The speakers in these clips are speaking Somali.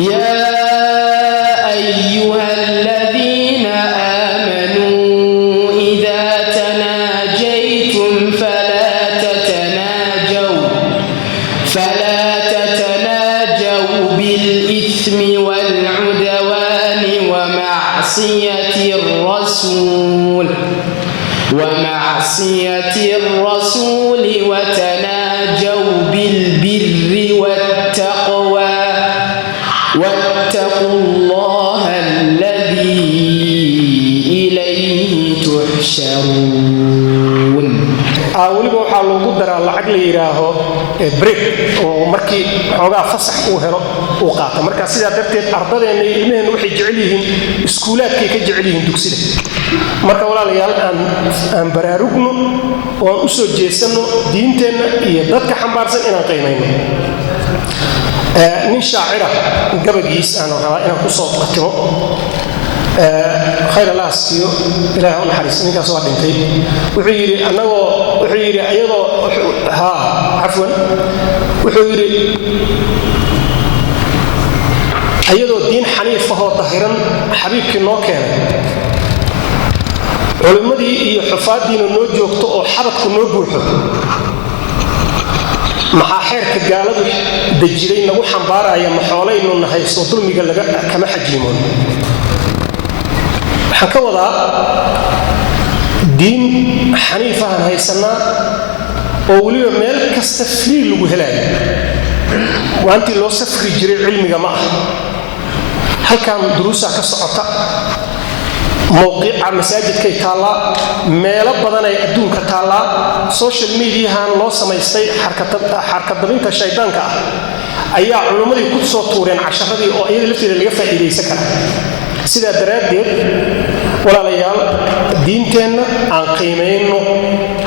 يا أيها الذين آمنوا إذا تناجيتم فلا تتناجوا بالإثم والعدوان ومعصية الرسول وتناجوا بالبر والتقوى واتقوا الله الذي إليه تحشرون. weliba waxaa loogu daraa lacag la yidhaaho break oo markii xoogaa fasax uu helo uu qaato. marka sidaa darteed ardadeenna iyo ilmaheenna waxay jecel yihiin iskuulaadkay ka jecel yihiin dugsida. marka walaalayaal aan baraarugno oo aan u soo jeesanno diinteenna iyo dadka xambaarsan inaan qiimayno. nin shaacira gabagiis aan rabaa inaan ku soo qatimo khayr allah siiyo ilaahay u naxariisto ninkaas waa dhintay. wuxuu yidhi ayadoo diin xaniif ahoo dahiran xabiibkii noo keenay, culimmadii iyo xufaaddiina noo joogto oo xabadku noo buuxo, maxaa xeerka gaaladu dajiray nagu xambaaraya maxoolaynu nahay soo dulmiga kama xajiimoon. waxaan ka wadaa diin xaniifahan haysanaa oo weliba meel kasta free lagu helaayo. waantii loo safri jiray cilmiga ma aha. halkan duruusaa ka socota, mowqiica masaajidkay taallaa, meelo badan ay adduunka taallaa, social mediahan loo samaystay xarkadabinta shaydaanka ah ayaa culimmadii ku soo tuureen casharadii oo iyada lafteeda laga faa'iidaysan kara. sidaa daraaddeed walaalayaal diinteenna aan qiimayno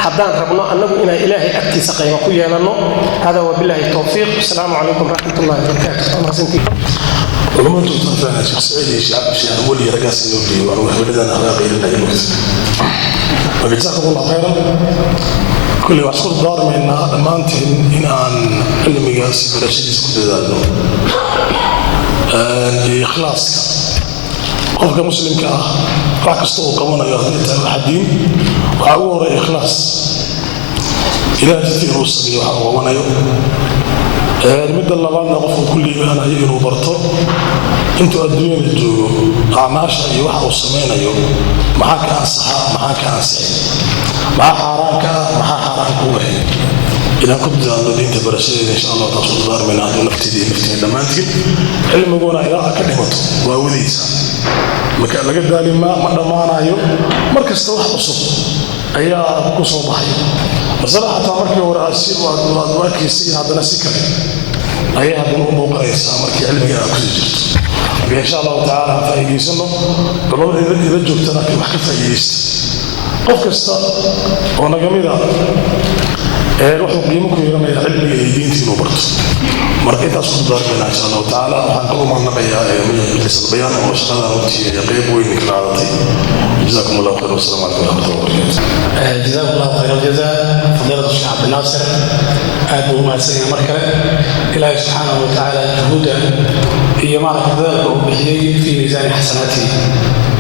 haddaan rabno annagu inaan ilaahay agtiisa qiimo ku yeelanno. hada wabilaahi towfiiq. asalaamu calaykum waraxmat ullahi wabarakaatu. ولمن تطلع شيخ سعيد شيخ أولي رقاس النوبي وحبلدنا أخلاقي لنا يمكس وجزاكم الله خيرا. كل واشكر دار من أمانتهم إن عن علمي قاسي برشيد كل ذلك إخلاص قفك مسلم كأه راكستو كمان يغنيت الحدين وعور إخلاص إلى جديد الوصل وعوانا يوم المدة اللبان نقفوا كل إيمان يجنوا برطو انتو الدنيا جو أعماشا يوحا وصمين يوم معاك أنصحا معاك أنصحي مع حرامك مع حرامك وهي إذا كنت الذين تبرشين إن شاء الله تصل دار من هذا نفتدي دمانتي علم قونا إلى كلمته وأوليسا مكان لقد ذلك ما معنا يوم مركز توحى بصوب أيها قصوا بحي بصراحة مركي وراء السير وأدواكي سي هذا نسيكا أيها بنوم وقريسا مركي علمي أكسجرت إن شاء الله تعالى فأيجيسنه قبل إذا جبتنا كي وحكي فأيجيست قف كستا ونقميدا روحوا قيمكم يرمي علمي دينتي وبرت مركي تصل دار منا إن شاء الله تعالى وحنقلوا معنا بيا مجلس البيان وشغلنا نوتي يقيب وينك العادتي. جزاكم الله خير والسلام عليكم ورحمة الله وبركاته. جزاكم الله خير الجزاء فضيلة الشيخ عبد الناصر أبو ماسين مركز إلهي سبحانه وتعالى جهودا هي معركة ذلك وبحيي في ميزان حسناته.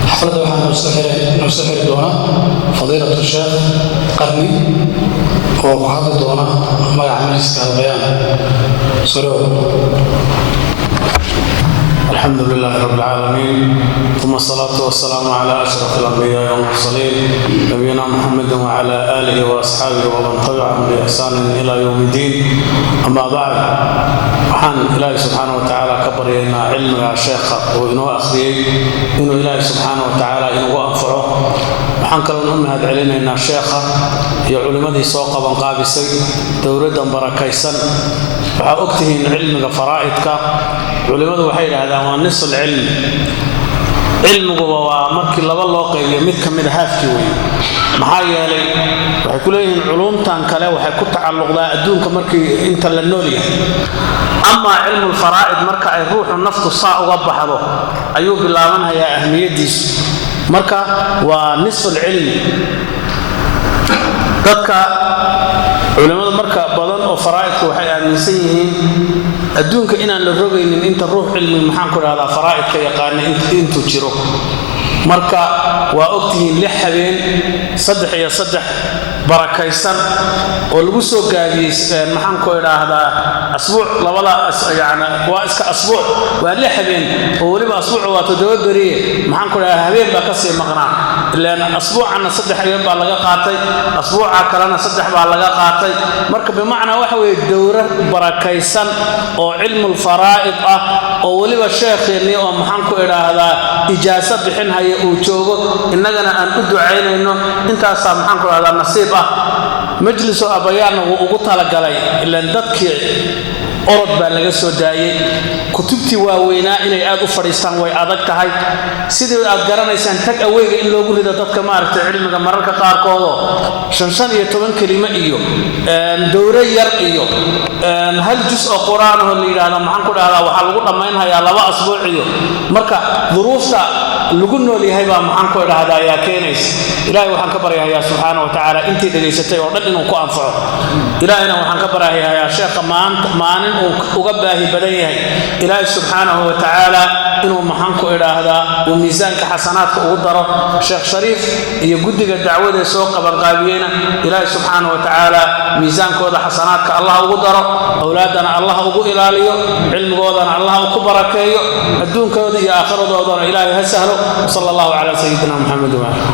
حفلة وحنا نستحر دونا فضيلة الشيخ قرني ومحافظ دونا مع مجلس البيان سلوك. الحمد لله رب العالمين ثم الصلاة والسلام على أشرف الأنبياء والمرسلين نبينا محمد وعلى آله وأصحابه ومن تبعهم بإحسان إلى يوم الدين. أما بعد وحان إلهي سبحانه وتعالى كبر إلينا علم يا شيخ وإنه أخذيه إنه إلهي سبحانه وتعالى إنه أنفعه وحان كلون أمهد علينا إن الشيخ يا علماء سوق بنقابسي دوردا بركيسا وأكتهن علمك فرائدك علماء وحيد هذا هو نص العلم. علمك ومركي لبا لو قيبيو mid kamid haafkii way maxaa yeelay waxay ku leeyihiin culumtan kale waxay ku tacalluqdaa adduunka markii inta la nool yahay. ama cilmu faraa'id marka ay ruuxu naftu saa uga baxdo ayuu bilaabanayaa ahmiyadiisa. marka waa nisful cilmi. dadka culimada marka badan oo faraa'idku waxay aaminsan yihiin adduunka inaan la rogaynin inta ruux cilmi maxaan ku dhahdaa faraa'idka yaqaana intuu jiro marka waa ogtihiin 6 habeen 3 iyo 3 barakaysan oo lagu soo gaabiyay maxaan ku idhaahdaa asbuuc labada yaani waa iska asbuuc waa 6 habeen oo waliba asbuuc waa 7 bari maxaan ku idhaahdaa habeen baa ka sii maqnaa ilaan asbuucana 3 habeen baa laga qaatay asbuuca kalena 3 baa laga qaatay marka bimacna waxa weeye dowra barakaysan oo cilmu faraa'id ah oo waliba sheekheeni oo maxaan ku idhaahdaa ijaaso bixin haya uu joogo innagana aan u ducaynayno intaas maxaan ku idhaahdaa nasiib majlis oo abayaan uu ugu tala galay ilaa dadkii orod baa laga soo daayay kutubtii waaweynaa inay aad u fadhiistaan way adag tahay sidii aad garanaysaan tag aweyga in loogu rido dadka maaragtay cilmiga mararka qaarkood 15 kelimo iyo dowra yar iyo hal juz oo quraan oo liiraado maxaan ku dhahdaa waxa lagu dhameynhayaa 2 asbuuc iyo marka duruufta lagu nool yahay baa maxaan ku idhaahdaa ayaa keenaysa ilaahay waxaan ka baryayaa subxaanahu wa tacaala intii dhageysatay oo dhan inuu ku anfaco ilaahayna waxaan ka baryayaa sheekha maalin uu uga baahi badan yahay ilaahay subxaanahu wa tacaala inuu maxaan ku idhaahdaa uu miisaanka xasanaadka ugu daro sheekh shariif iyo guddiga dacwada soo qabanqaabiyeyna ilaahay subxaanahu wa tacaala miisaankooda xasanaadka allah ugu daro awlaadana allah ugu ilaaliyo cilmigoodana allah ku barakeeyo adduunkooda iyo aakhiradooda ilaahay ha sahlo sallallahu ala sayyidina muhammad wa